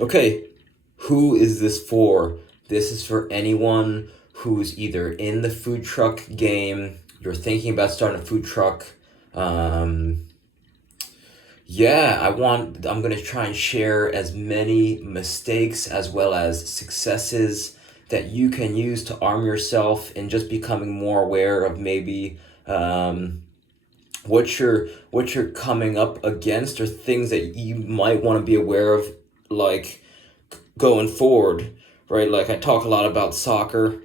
Okay, who is this for? This is for anyone who's either in the food truck game, you're thinking about starting a food truck. Um, yeah, I'm gonna try and share as many mistakes as well as successes that you can use to arm yourself in just becoming more aware of maybe what you're coming up against, or things that you might want to be aware of, like going forward, right? Like I talk a lot about soccer.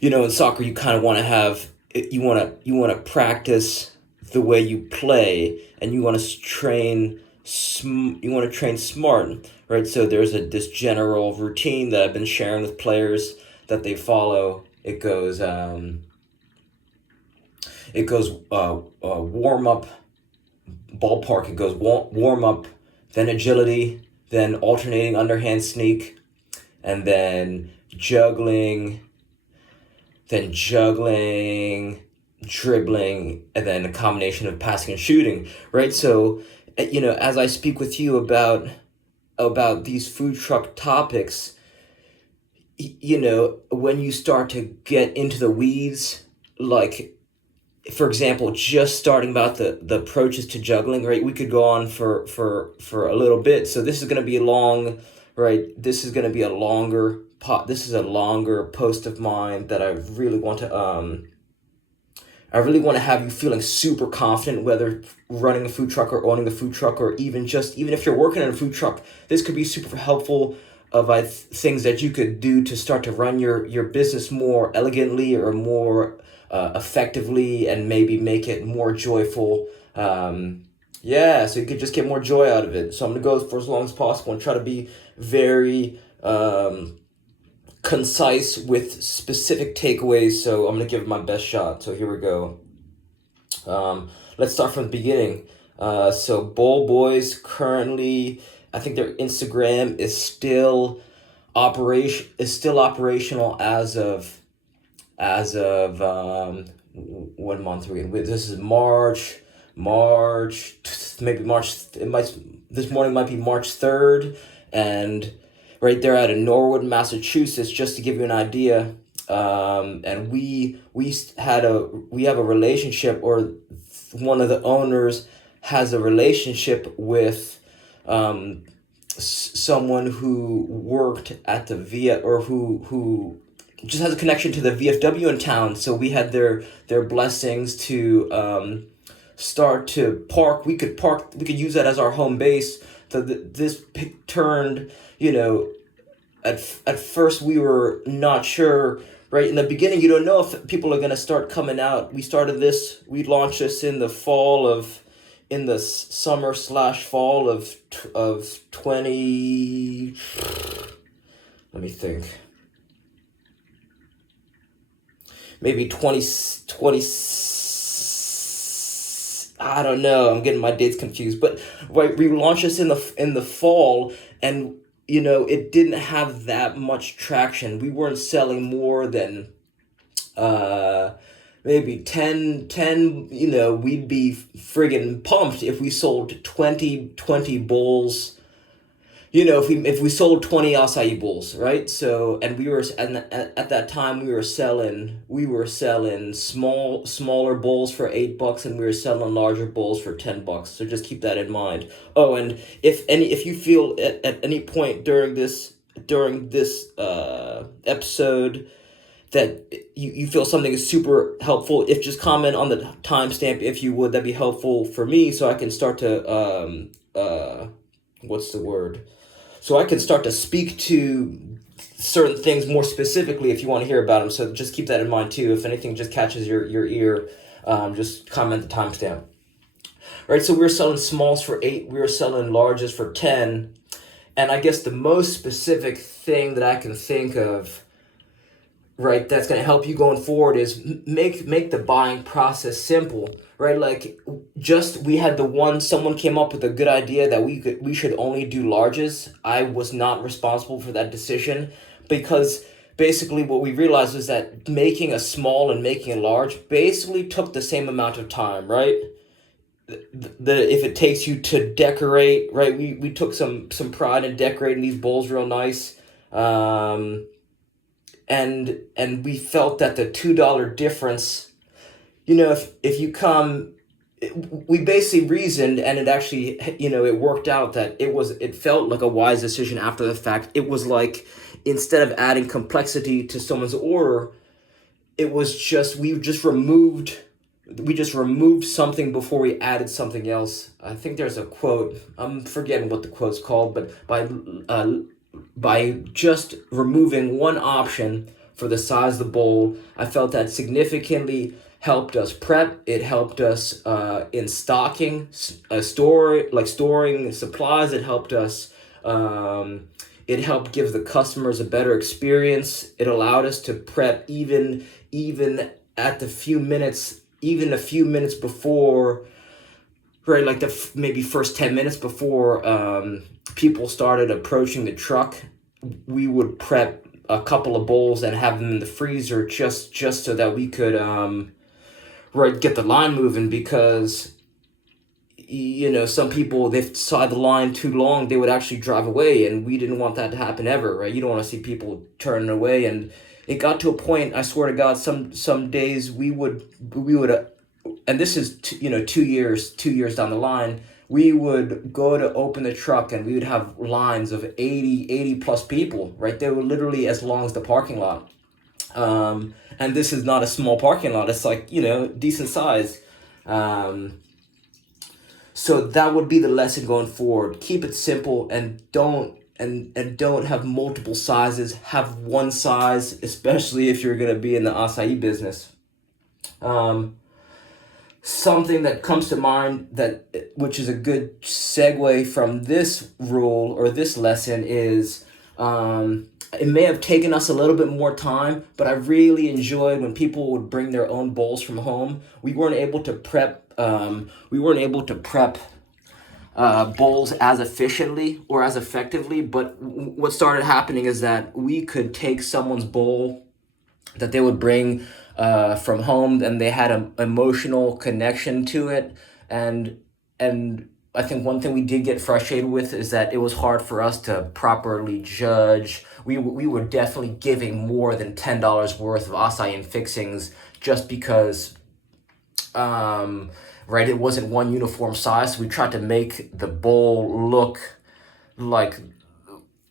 In soccer, you kind of want to have you want to practice the way you play, and you want to train smart, right? So there's this general routine that I've been sharing with players that they follow. It goes warm up, ballpark. It goes warm up, then agility, then alternating underhand sneak, and then juggling, dribbling, and then a combination of passing and shooting, right? So, as I speak with you about these food truck topics, when you start to get into the weeds, like for example, just starting about the approaches to juggling, right? We could go on for a little bit. So this is going to be long, right? This is going to be a longer pot. This is a longer post of mine that I really want to have you feeling super confident, whether running a food truck or owning a food truck, or even if you're working in a food truck. This could be super helpful of things that you could do to start to run your business more elegantly, or more effectively, and maybe make it more joyful. Yeah, so you could just get more joy out of it. So I'm gonna go for as long as possible and try to be very concise with specific takeaways. So I'm gonna give it my best shot. So here we go. Let's start from the beginning. So Bowl Boys currently, I think their Instagram is still operational as of what month are we in? This is March, maybe March. This morning might be March 3rd, and right there out in Norwood, Massachusetts, just to give you an idea. And we have a relationship, or one of the owners has a relationship with someone who worked at the via, or who just has a connection to the VFW in town. So we had their blessings to start to park. We could use that as our home base. So turned, at first we were not sure, right? In the beginning, you don't know if people are going to start coming out. We launched this in the summer/fall of 20, let me think, maybe 2020. I don't know. I'm getting my dates confused, but right, we launched this in the fall, and it didn't have that much traction. We weren't selling more than uh maybe 10. We'd be friggin' pumped if we sold 20 bowls. If we sold 20 acai bowls, right? So, and at that time we were selling smaller bowls for $8, and we were selling larger bowls for $10. So just keep that in mind. Oh, and if you feel at any point during this episode that you feel something is super helpful, if just comment on the timestamp, if you would, that'd be helpful for me, so I can start to what's the word? So I can start to speak to certain things more specifically if you want to hear about them. So just keep that in mind too. If anything just catches your ear, just comment the timestamp. Right. So we were selling smalls for 8. We were selling larges for 10. And I guess the most specific thing that I can think of, right, that's going to help you going forward, is make the buying process simple, right? Like, just we had someone came up with a good idea that we should only do larges. I was not responsible for that decision, because basically what we realized was that making a small and making a large basically took the same amount of time, right? if it takes you to decorate, right? We took some pride in decorating these bowls real nice. Um, and we felt that the $2 difference, if you come, we basically reasoned, and it actually, it worked out that it felt like a wise decision after the fact. It was like, instead of adding complexity to someone's order, it was just, we just removed something before we added something else. I think there's a quote, I'm forgetting what the quote's called, but by just removing one option for the size of the bowl, I felt that significantly helped us prep. It helped us in stocking, storing supplies. It helped us. It helped give the customers a better experience. It allowed us to prep even at the few minutes, even a few minutes before, right, like maybe first 10 minutes before people started approaching the truck. We would prep a couple of bowls and have them in the freezer just so that we could right, get the line moving, because some people, they saw the line too long, they would actually drive away, and we didn't want that to happen ever, right? You don't want to see people turning away. And it got to a point, I swear to God, some days we would and this is 2 years down the line, we would go to open the truck and we would have lines of 80 plus people, right? They were literally as long as the parking lot. And this is not a small parking lot. It's like, decent size. So that would be the lesson going forward. Keep it simple, and don't have multiple sizes. Have one size, especially if you're going to be in the acai business. Something that comes to mind, which is a good segue from this rule or this lesson, is it may have taken us a little bit more time, but I really enjoyed when people would bring their own bowls from home. We weren't able to prep bowls as efficiently or as effectively, but what started happening is that we could take someone's bowl that they would bring from home, and they had an emotional connection to it. And I think one thing we did get frustrated with is that it was hard for us to properly judge. We were definitely giving more than $10 worth of acai and fixings just because, right, it wasn't one uniform size. So we tried to make the bowl look like,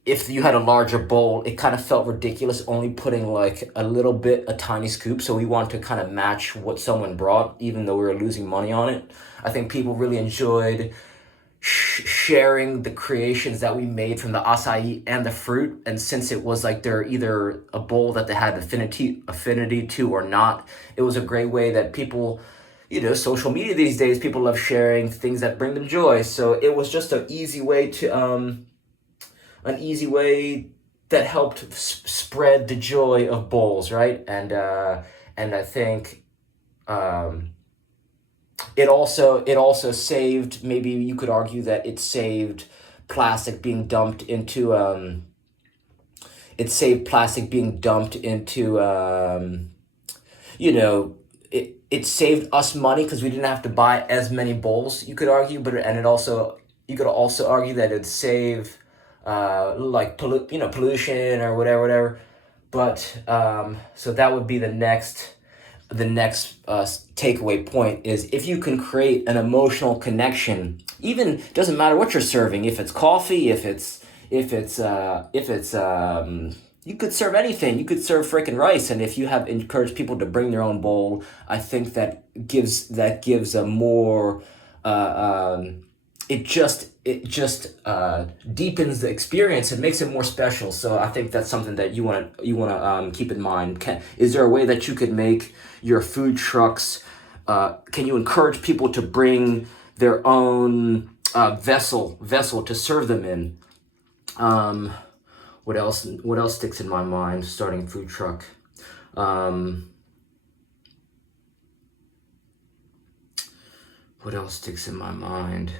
if you had a larger bowl, it kind of felt ridiculous only putting like a tiny scoop. So we wanted to kind of match what someone brought, even though we were losing money on it. I think people really enjoyed sharing the creations that we made from the acai and the fruit. And since it was like they're either a bowl that they had affinity to or not, it was a great way that people, social media these days, people love sharing things that bring them joy. So it was just an easy way that helped spread the joy of bowls, right? And I think it also saved, maybe you could argue that it saved plastic being dumped into it saved us money because we didn't have to buy as many bowls, you could argue, you could also argue that it'd save pollution or whatever. But so that would be the next takeaway point, is if you can create an emotional connection, even doesn't matter what you're serving, if it's coffee, if it's you could serve anything. You could serve freaking rice, and if you have encouraged people to bring their own bowl, I think that gives a more it just deepens the experience and makes it more special. So I think that's something that you want to keep in mind. Is there a way that you could make your food trucks? Can you encourage people to bring their own vessel to serve them in? What else sticks in my mind starting food truck? What else sticks in my mind?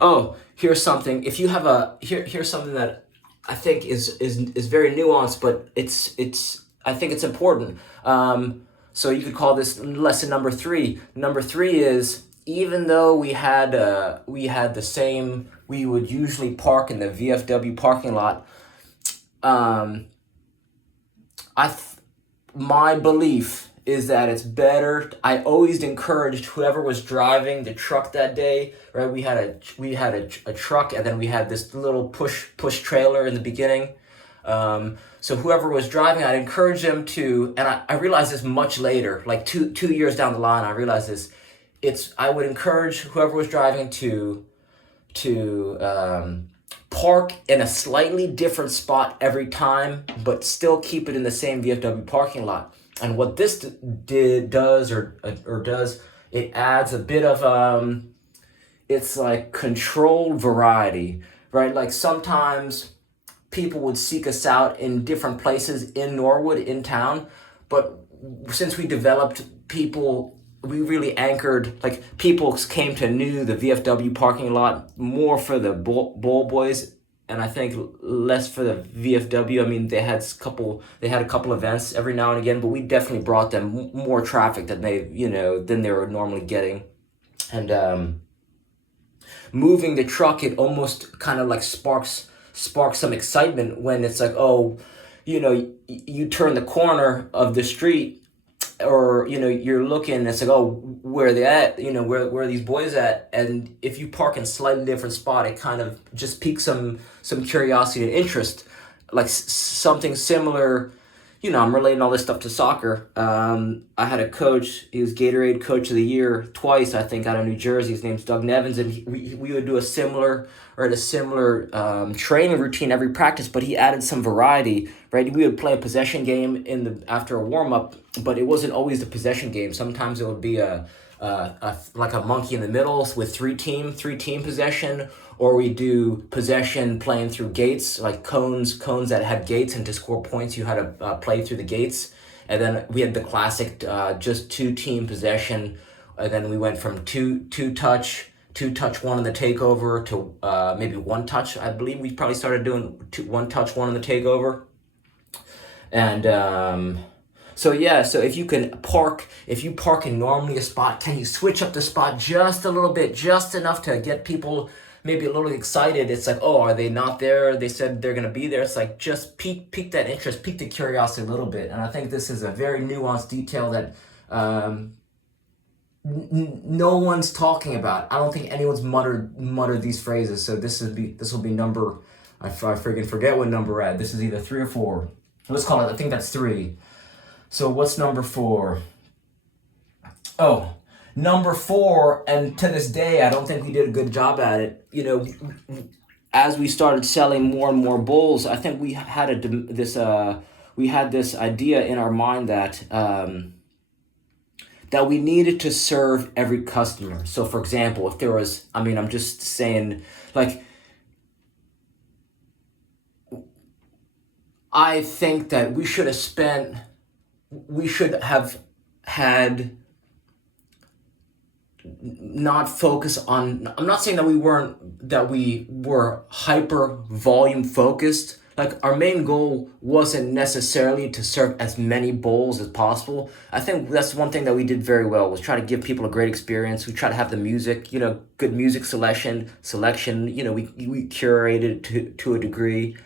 Oh, here's something. If you have here's something that I think is very nuanced, but I think it's important. So you could call this lesson number 3. Number 3 is, even though we had the same, we would usually park in the VFW parking lot. Um, I th- my belief is that it's better. I always encouraged whoever was driving the truck that day. Right, we had a truck, and then we had this little push trailer in the beginning. So whoever was driving, I'd encourage them to, and I realized this much later, like two years down the line, I realized this. I would encourage whoever was driving to park in a slightly different spot every time, but still keep it in the same VFW parking lot. And what this does, it adds a bit of it's like controlled variety, right? Like sometimes people would seek us out in different places in Norwood, in town, but since we developed people, we really anchored, like people came to know the VFW parking lot more for the ball boys, and I think less for the VFW. I mean, they had a couple events every now and again, but we definitely brought them more traffic than they were normally getting. And moving the truck, it almost kind of like sparks some excitement when it's like, oh, you turn the corner of the street, or you're looking, it's like, oh, where are they at, where are these boys at? And if you park in a slightly different spot, it kind of just piques some curiosity and interest, like something similar. I'm relating all this stuff to soccer. I had a coach. He was Gatorade Coach of the Year twice, I think, out of New Jersey. His name's Doug Nevins, and we would do a similar training routine every practice. But he added some variety, right? We would play a possession game after a warm up, but it wasn't always the possession game. Sometimes it would be like a monkey in the middle with three team possession, or we do possession playing through gates, like cones that had gates, and to score points you had to play through the gates. And then we had the classic just two team possession, and then we went from two touch one on the takeover to maybe one touch. I believe we probably started doing one touch one on the takeover. And so yeah, so if you park in normally a spot, can you switch up the spot just a little bit, just enough to get people maybe a little excited? It's like, oh, are they not there? They said they're gonna be there. It's like, just pique that interest, pique the curiosity a little bit. And I think this is a very nuanced detail that no one's talking about. I don't think anyone's muttered these phrases. So this will be number, I freaking forget what number we're at. This is either 3 or 4. Let's call it, I think that's 3. So what's number 4? Oh, number 4, and to this day, I don't think we did a good job at it. As we started selling more and more bowls, I think we had this idea in our mind that that we needed to serve every customer. So, for example, if there was, I'm just saying, like, I think that we should have had, not focus on, I'm not saying that we were hyper volume focused. Like, our main goal wasn't necessarily to serve as many bowls as possible. I think that's one thing that we did very well, was try to give people a great experience. We try to have the music, good music selection, we curated to a degree.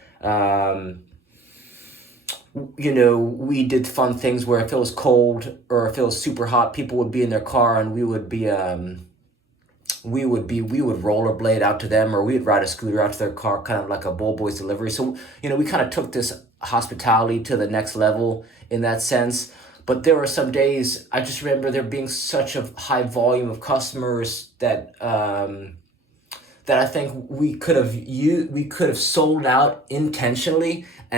We did fun things where if it was cold or if it was super hot, people would be in their car, and we would rollerblade out to them, or we'd ride a scooter out to their car, kind of like a bowl boys delivery. So, we kind of took this hospitality to the next level in that sense. But there were some days, I just remember there being such a high volume of customers that I think we could have sold out intentionally.